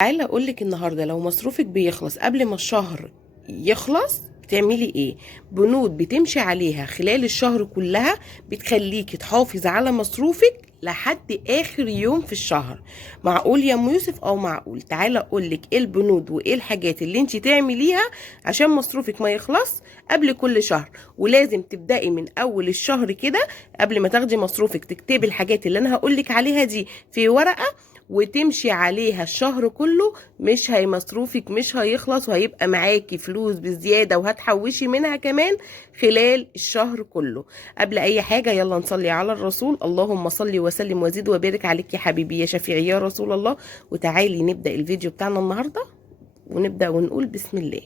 تعالى اقولك النهارده لو مصروفك بيخلص قبل ما الشهر يخلص بتعملي ايه؟ بنود بتمشي عليها خلال الشهر كلها بتخليكي تحافظ على مصروفك لحد اخر يوم في الشهر. معقول يا ام يوسف؟ او معقول. تعالى اقولك ايه البنود وايه الحاجات اللي انت تعمليها عشان مصروفك ما يخلص قبل كل شهر. ولازم تبدأي من اول الشهر كده، قبل ما تاخدي مصروفك تكتبي الحاجات اللي انا هقولك عليها دي في ورقة وتمشي عليها الشهر كله. مش هي مصروفك مش هيخلص، وهيبقى معاكي فلوس بزيادة وهتحوشي منها كمان خلال الشهر كله. قبل اي حاجة يلا نصلي على الرسول. اللهم صل وسلم وزد وبارك عليك يا حبيبي يا شفيعي يا رسول الله. وتعالي نبدأ الفيديو بتاعنا النهاردة ونبدأ ونقول بسم الله.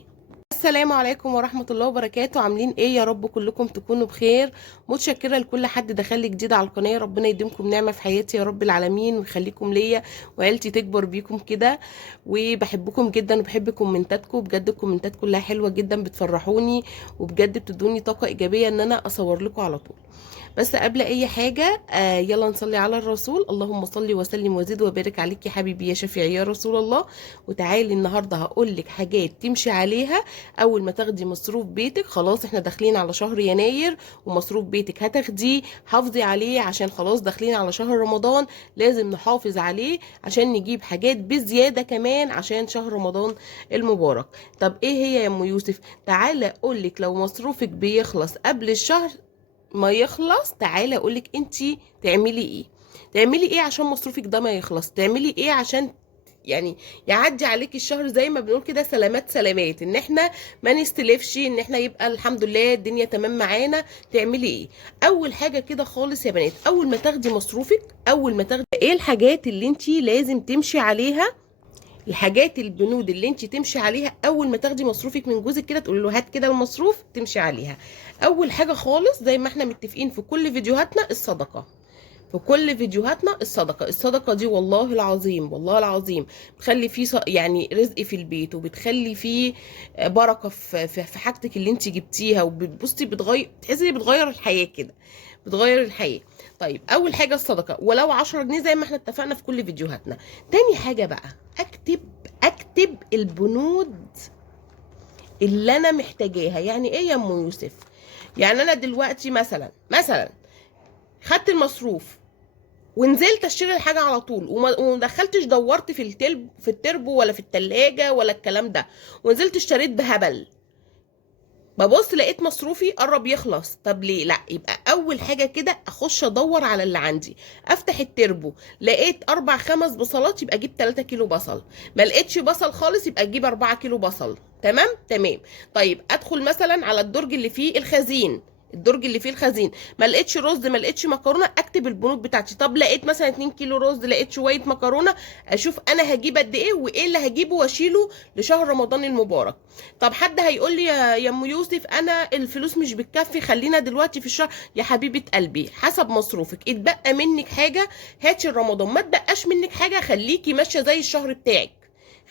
السلام عليكم ورحمة الله وبركاته. عاملين ايه؟ يا رب كلكم تكونوا بخير. متشكرة لكل حد دخل جديد على القناة. ربنا يديمكم نعمة في حياتي يا رب العالمين، ويخليكم ليا وعيلتي تكبر بيكم كده. وبحبكم جدا وبحب كومنتاتكم، بجد الكومنتات كلها حلوة جدا بتفرحوني، وبجد بتدوني طاقة ايجابية ان انا اصور لكم على طول. بس قبل اي حاجة يلا نصلي على الرسول. اللهم صل وسلم وزد وبارك عليك يا حبيبي يا شفيعي يا رسول الله. وتعالي النهاردة هقولك حاجات تمشي عليها اول ما تاخدي مصروف بيتك. خلاص احنا داخلين على شهر يناير، ومصروف بيتك هتاخديه حافظي عليه عشان خلاص داخلين على شهر رمضان. لازم نحافظ عليه عشان نجيب حاجات بزيادة كمان عشان شهر رمضان المبارك. طب ايه هي يا ام يوسف؟ تعالى اقولك لو مصروفك بيخلص قبل الشهر ما يخلص، تعالى اقولك انتي تعملي ايه عشان مصروفك ده ما يخلص. تعملي ايه عشان يعني يعدي عليك الشهر زي ما بنقول كده سلامات سلامات، ان احنا ما نستلفش، ان احنا يبقى الحمد لله الدنيا تمام معانا. تعملي ايه؟ اول حاجه كده خالص يا بنات، اول ما تاخدي مصروفك، اول ما تاخدي ايه الحاجات اللي انت لازم تمشي عليها، الحاجات البنود اللي انت تمشي عليها اول ما تاخدي مصروفك من جوزك كده. تقولي له هات كده المصروف تمشي عليها. اول حاجه خالص زي ما احنا متفقين في كل فيديوهاتنا الصدقه. في كل فيديوهاتنا الصدقة دي والله العظيم والله العظيم بتخلي فيه يعني رزق في البيت، وبتخلي فيه بركة في حاجتك اللي انت جبتيها. وبتبصي بتغير، تحسي ان بتغير الحياة كده، بتغير الحياة. طيب اول حاجة الصدقة ولو 10 جنيه زي ما احنا اتفقنا في كل فيديوهاتنا. تاني حاجة بقى اكتب البنود اللي انا محتاجاها. يعني ايه يا ام يوسف؟ يعني انا دلوقتي مثلا خدت المصروف ونزلت اشتري الحاجه على طول، وما دخلتش دورت في التربو ولا في التلاجة ولا الكلام ده، ونزلت اشتريت بهبل. ببص لقيت مصروفي قرب يخلص. طب ليه؟ لا، يبقى اول حاجه كده اخش ادور على اللي عندي. افتح التربو لقيت 4 5 بصلات، يبقى اجيب 3 كيلو بصل. ما لقيتش بصل خالص، يبقى اجيب 4 كيلو بصل. تمام تمام. طيب ادخل مثلا على الدرج اللي فيه الخزين، ما لقيتش رز، ما لقيتش مكرونه، اكتب البنود بتاعتي. طب لقيت مثلا 2 كيلو رز، لقيت شويه مكرونه، اشوف انا هجيب قد ايه وايه اللي هجيبه واشيله لشهر رمضان المبارك. طب حد هيقول لي يا ام يوسف انا الفلوس مش بتكفي، خلينا دلوقتي في الشهر. يا حبيبه قلبي حسب مصروفك. اتبقى منك حاجه هاتي رمضان، ما تبقاش منك حاجه خليكي ماشيه زي الشهر بتاعك.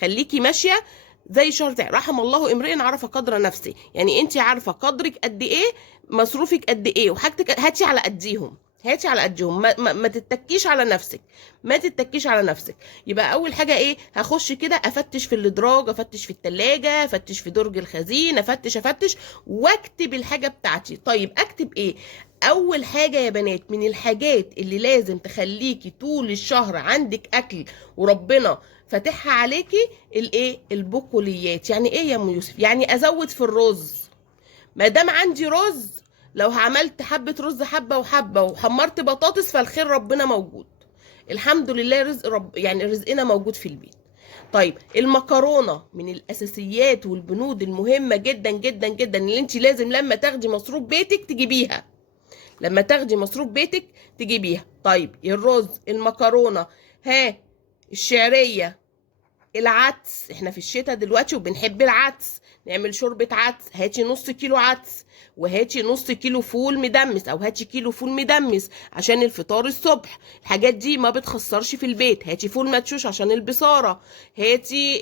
خليكي ماشيه زي شهر بتاعك. رحم الله امرئ عرف قدر نفسه. يعني انت عارفه قدرك قد ايه، مصروفك قد ايه، وحاجتك هاتي على قديهم. ما تتكيش على نفسك، ما تتكيش على نفسك. يبقى اول حاجه ايه؟ هخش كده افتش في الادراج، افتش في التلاجة، افتش في درج الخزين، افتش واكتب الحاجه بتاعتي. طيب اكتب ايه؟ اول حاجه يا بنات من الحاجات اللي لازم تخليكي طول الشهر عندك اكل وربنا فاتحها عليكي، الايه؟ البقوليات. يعني ايه يا ام يوسف؟ يعني ازود في الرز. ما دام عندي رز، لو عملت حبه رز حبه وحبه وحمرت بطاطس فالخير ربنا موجود. الحمد لله رزق يعني رزقنا موجود في البيت. طيب المكرونه من الاساسيات والبنود المهمه جدا جدا جدا اللي انت لازم لما تاخدي مصروف بيتك تجيبيها. طيب الرز، المكرونه، الشعريه، العدس. احنا في الشتاء دلوقتي وبنحب العدس، نعمل شوربة عدس. هاتي نص كيلو عدس، وهاتي نص كيلو فول مدمس، او هاتي كيلو فول مدمس عشان الفطار الصبح. الحاجات دي ما بتخسرش في البيت. هاتي فول مدشوش عشان البصارة. هاتي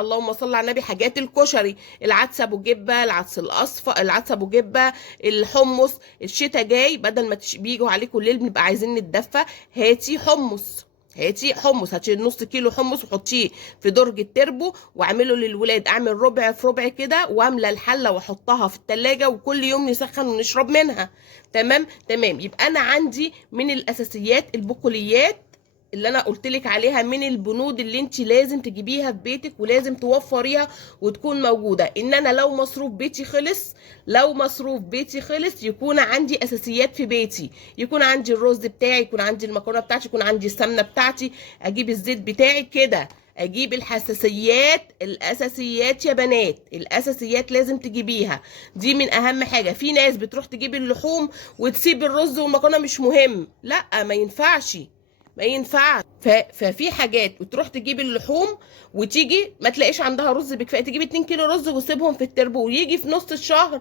اللهم صل على النبي حاجات الكشري، العدس ابو جبة، العدس الاصفر، العدس ابو جبة، الحمص. الشتاء جاي، بدل ما بيجوا عليكم الليل بنبقى عايزين نتدفى، هاتي حمص. هاتي حمص، هاتي نص كيلو حمص وحطيه في درج التربو واعمله للولاد. اعمل ربع في ربع كده واملى الحله واحطها في التلاجة وكل يوم نسخن ونشرب منها. تمام تمام. يبقى انا عندي من الاساسيات البقوليات اللي انا قلت لك عليها، من البنود اللي انت لازم تجيبيها في بيتك ولازم توفريها وتكون موجوده. ان انا لو مصروف بيتي خلص، يكون عندي اساسيات في بيتي. يكون عندي الرز بتاعي، يكون عندي المكرونه بتاعتي، يكون عندي السمنه بتاعتي، اجيب الزيت بتاعي كده، اجيب الاساسيات يا بنات، الاساسيات لازم تجيبيها. دي من اهم حاجه. في ناس بتروح تجيب اللحوم وتسيب الرز والمكرونه مش مهم، لا ما ينفعش، ما ينفعش. ففي حاجات بتروح تجيب اللحوم وتيجي ما تلاقيش عندها رز بكفايه، تجيب 2 كيلو رز وتسيبهم في التربو، ويجي في نص الشهر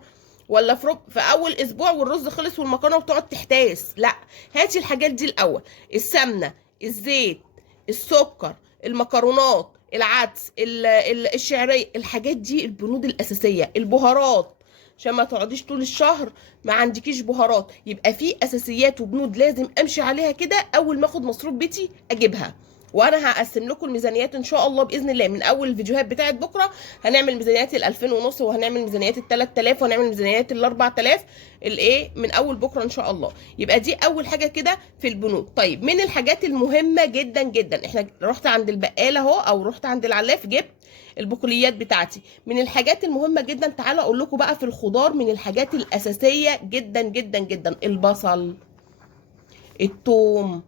ولا في اول اسبوع والرز خلص والمكرونه وتقعد تحتاس. لا، هاتي الحاجات دي الاول: السمنه، الزيت، السكر، المكرونات، العدس، الشعريه، الحاجات دي البنود الاساسيه. البهارات عشان ما تقعديش طول الشهر ما عندكيش بهارات. يبقى في اساسيات وبنود لازم امشي عليها كده. اول ما اخد مصروف بيتي اجيبها. وانا هقسم لكم الميزانيات ان شاء الله باذن الله من اول الفيديوهات بتاعت بكره. هنعمل ميزانيات ال2000 ونص، وهنعمل ميزانيات ال3000، وهنعمل ميزانيات ال4000 الايه من اول بكره ان شاء الله. يبقى دي اول حاجه كده في البنود. طيب من الحاجات المهمه جدا جدا، احنا رحت عند البقاله اهو او رحت عند العلاف جبت البقوليات بتاعتي. من الحاجات المهمه جدا، تعالوا اقول لكم بقى في الخضار من الحاجات الاساسيه جدا جدا جدا: البصل، الثوم.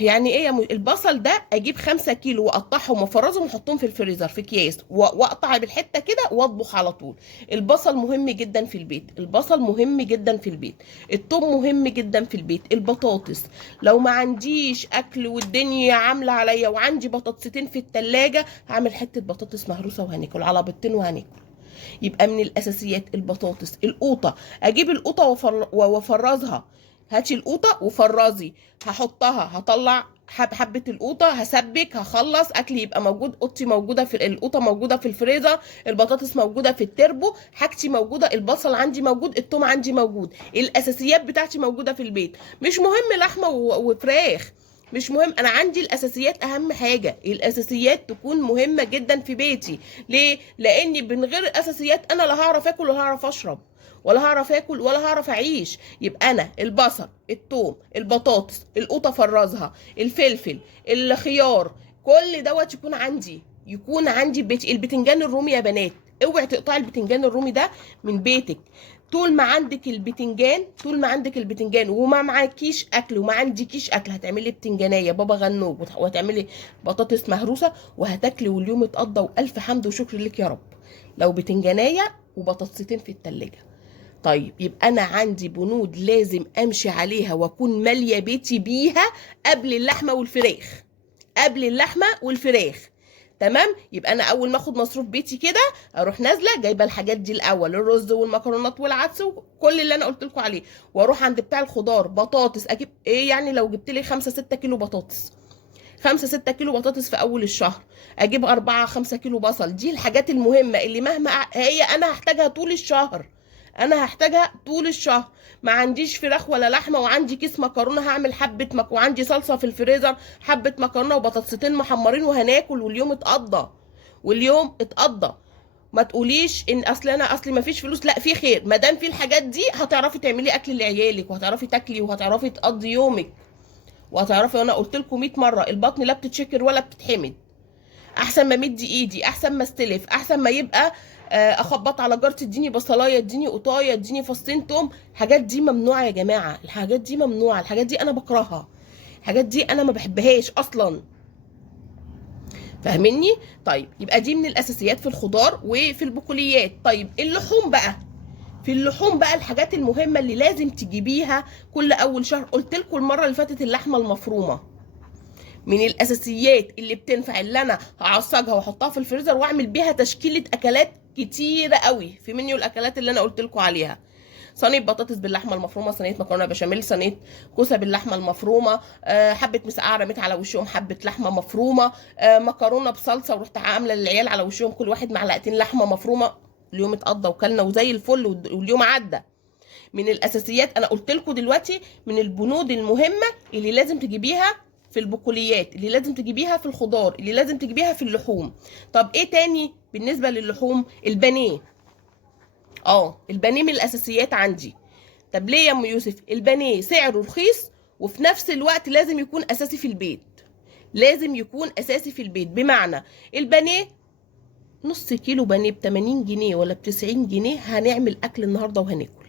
يعني ايه البصل ده؟ اجيب 5 كيلو واقطعهم وافرزهم واحطهم في الفريزر في اكياس واقطع بالحته كده واطبخ على طول. البصل مهم جدا في البيت، البصل مهم جدا في البيت. الثوم مهم جدا في البيت. البطاطس، لو ما عنديش اكل والدنيا عامله عليا وعندي بطاطستين في التلاجة، هعمل حته بطاطس مهروسه وهناكل على بيضتين وهناكل. يبقى من الاساسيات البطاطس. القوطه، اجيب القوطه وافرزها. هاتي القوطه وفرزي، هحطها، هطلع حبه القوطه، هسبك، هخلص اكلي يبقى موجود، قوطتي موجوده في القوطه، موجوده في الفريزر، البطاطس موجوده في التربو، حاجتي موجوده، البصل عندي موجود، الثوم عندي موجود، الاساسيات بتاعتي موجوده في البيت. مش مهم لحمه وفراخ، مش مهم، انا عندي الاساسيات اهم حاجه. الاساسيات تكون مهمه جدا في بيتي. ليه؟ لاني من غير الاساسيات انا لا هعرف اكل ولا هعرف اشرب ولا هعرف اكل ولا هعرف اعيش. يبقى انا البصل، الثوم، البطاطس، القوطه فرزها، الفلفل، الخيار، كل دوت يكون عندي بيتي. البتنجان الرومي يا بنات، اوعي تقطعي البتنجان الرومي ده من بيتك. طول ما عندك البتنجان وما معكيش اكل وما عندكيش اكل، هتعملي بتنجانيه بابا غنوج وهتعملي بطاطس مهروسه وهتاكلي واليوم اتقضى والف حمد وشكر لك يا رب، لو بتنجانيه وبطاطستين في التلاجة. طيب يبقى انا عندي بنود لازم امشي عليها واكون ماليه بيتي بيها قبل اللحمه والفراخ. تمام. يبقى انا اول ما اخد مصروف بيتي كده اروح نازله جايبه الحاجات دي الاول: الرز والمكرونات والعدس وكل اللي انا قلت لكم عليه. واروح عند بتاع الخضار، بطاطس، اجيب ايه يعني لو جبت لي 5 6 كيلو بطاطس، 5 6 كيلو بطاطس في اول الشهر، اجيب 4 5 كيلو بصل. دي الحاجات المهمه اللي مهما هي انا هحتاجها طول الشهر. ما عنديش فراخ ولا لحمه وعندي كيس مكرونه، هعمل وعندي صلصه في الفريزر، حبه مكرونه وبطاطستين محمرين وهناكل واليوم اتقضى. ما تقوليش ان اصلي ما فيش فلوس، لا، في خير. ما دام في الحاجات دي هتعرفي تعملي اكل لعيالك وهتعرفي تاكلي وهتعرفي تقضي يومك وهتعرفي. وانا قلت لكم 100 مره البطن لا بتتشكر ولا بتتحمد. احسن ما مدي ايدي، احسن ما استلف، احسن ما يبقى اخبط على جارتي اديني بصلايه، اديني قطايه، اديني فصين توم. الحاجات دي ممنوعه يا جماعه، الحاجات دي ممنوعه، الحاجات دي انا بكرهها، الحاجات دي انا ما بحبهاش اصلا. فاهميني؟ طيب يبقى دي من الاساسيات في الخضار وفي البقوليات. طيب اللحوم بقى، في اللحوم بقى الحاجات المهمه اللي لازم تجيبيها كل اول شهر. قلت لكم المره اللي فاتت اللحمه المفرومه من الاساسيات اللي بتنفع، اللي انا هعصجها واحطها في الفريزر واعمل بيها تشكيله اكلات كتيره قوي في منيو الاكلات اللي انا قلت لكم عليها: صينيه بطاطس باللحمه المفرومه، صينيه مكرونه بشاميل، صينيه كوسه باللحمه المفرومه، حبه مسقعه رميت على وشهم حبه لحمه مفرومه، مكرونه بصلصه ورحت عامله للعيال على وشهم كل واحد معلقتين لحمه مفرومه. اليوم اتقضى وكلنا وزي الفل واليوم عدى. من الاساسيات انا قلت لكم دلوقتي من البنود المهمه اللي لازم تجيبيها في في البقوليات، اللي لازم تجيبيها في الخضار، اللي لازم تجيبيها في اللحوم. طب ايه تاني بالنسبه للحوم؟ البانيه. البانيه من الاساسيات عندي. طب ليه يا ام يوسف؟ البانيه سعره رخيص وفي نفس الوقت لازم يكون اساسي في البيت. لازم يكون اساسي في البيت، بمعنى البانيه نص كيلو بانيه ب 80 جنيه ولا ب 90 جنيه هنعمل اكل النهارده وهناكل.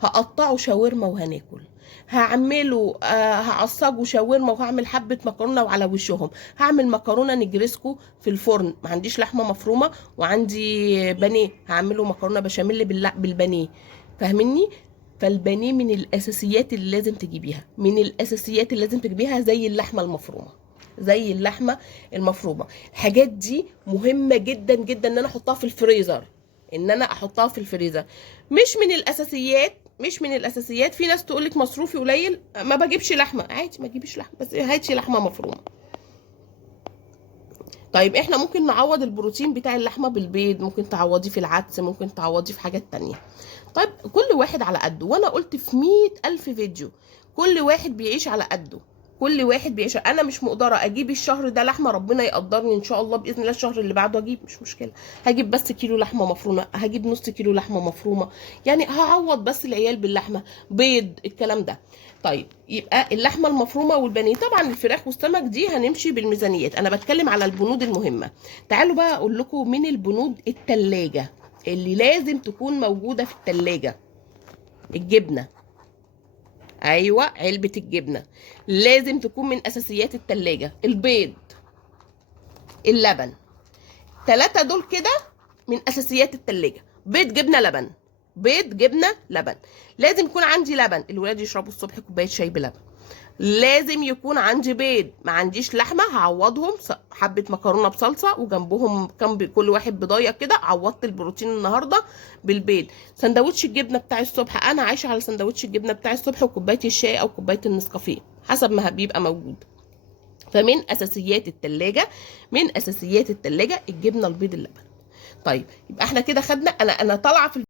هقطعه شاورما وهناكل. هعمله هعصجه شاورما وهعمل حبه مكرونه وعلى وشهم. هعمل مكرونه نجرسكو في الفرن، ما عنديش لحمه مفرومه وعندي بانيه، هعمله مكرونه بشاميل بالبانيه. فاهميني؟ فالبانيه من الاساسيات اللي لازم تجيبيها، من الاساسيات اللي لازم تجيبيها زي اللحمه المفرومه. زي اللحمه المفرومه. الحاجات دي مهمه جدا جدا ان انا احطها في الفريزر. ان انا احطها في الفريزر. مش من الاساسيات، مش من الاساسيات. في ناس تقول لك مصروفي قليل ما بجيبش لحمه. عادي ما تجيبيش لحمه، بس هاتي لحمه مفرومه. طيب احنا ممكن نعوض البروتين بتاع اللحمه بالبيض، ممكن تعوضيه في العدس، ممكن تعوضيه في حاجات تانية. طيب كل واحد على قده، وانا قلت في 100,000 فيديو كل واحد بيعيش على قده. كل واحد بيعيش. انا مش مقدره اجيب الشهر ده لحمه، ربنا يقدرني ان شاء الله باذن الله الشهر اللي بعده اجيب، مش مشكله. هجيب بس كيلو لحمه مفرومه، هجيب نص كيلو لحمه مفرومه، يعني هعوض بس العيال باللحمه، بيض، الكلام ده. طيب يبقى اللحمه المفرومه والبانيه. طبعا الفراخ والسمك دي هنمشي بالميزانيات، انا بتكلم على البنود المهمه. تعالوا بقى اقول لكم من البنود التلاجة اللي لازم تكون موجوده في التلاجة. الجبنه. ايوه، علبه الجبنه لازم تكون من اساسيات التلاجة. البيض، اللبن، 3 دول كده من اساسيات التلاجة. بيض، جبنه، لبن. بيض، جبنه، لبن. لازم يكون عندي لبن، الولاد يشربوا الصبح كوبايه شاي بلبن. لازم يكون عندي بيض، ما عنديش لحمه هعوضهم حبه مكرونه بصلصه وجنبهم كل واحد بضايه كده، عوضت البروتين النهارده بالبيض. سندوتش الجبنه بتاع الصبح، انا عايشه على سندوتش الجبنه بتاع الصبح وكوبايه الشاي او كوبايه النسكافيه حسب ما بيبقى موجود. فمن اساسيات التلاجة، من اساسيات التلاجة الجبنه، البيض، اللبن. طيب يبقى احنا كده خدنا. انا طالعه في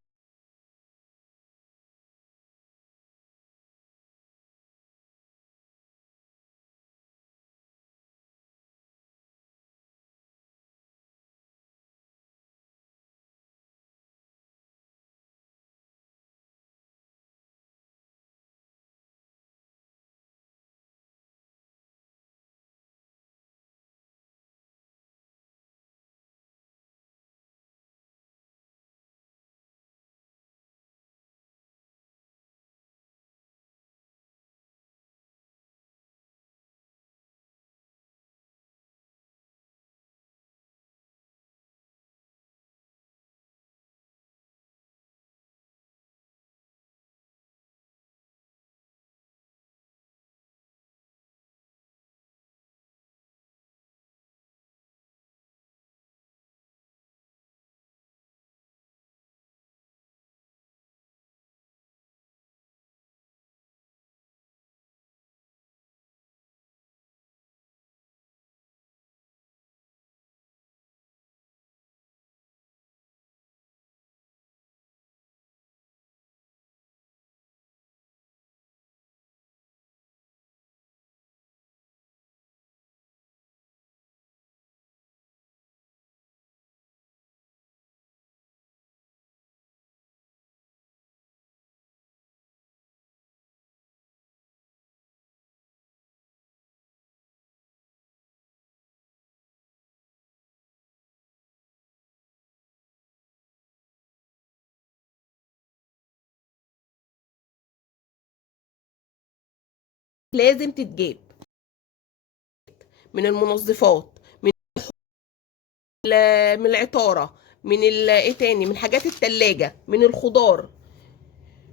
لازم تتجاب من المنظفات، من العطاره، من ايه تاني، من حاجات التلاجة، من الخضار.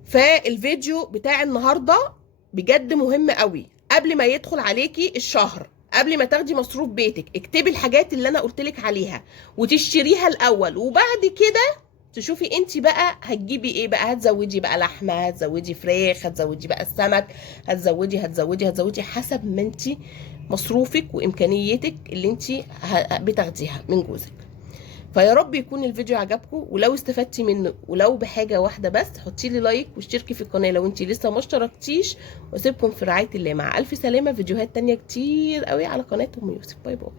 فالفيديو بتاع النهارده بجد مهم قوي. قبل ما يدخل عليكي الشهر، قبل ما تاخدي مصروف بيتك، اكتبي الحاجات اللي انا قلتلك عليها وتشتريها الاول، وبعد كده تشوفي انت بقى هتجيبي ايه بقى. هتزودي بقى لحمه، هتزودي فراخ، هتزودي بقى السمك، هتزودي حسب ما انت مصروفك وامكانيتك اللي انت بتاخديها من جوزك. فيا رب يكون الفيديو عجبكم، ولو استفدتي منه ولو بحاجه واحده بس حطي لي لايك واشتركي في القناه لو انتي لسه ما اشتركتيش، واسيبكم في رعايه الله. مع الف سلامه، فيديوهات تانية كتير قوي على قناه ام يوسف. باي باي.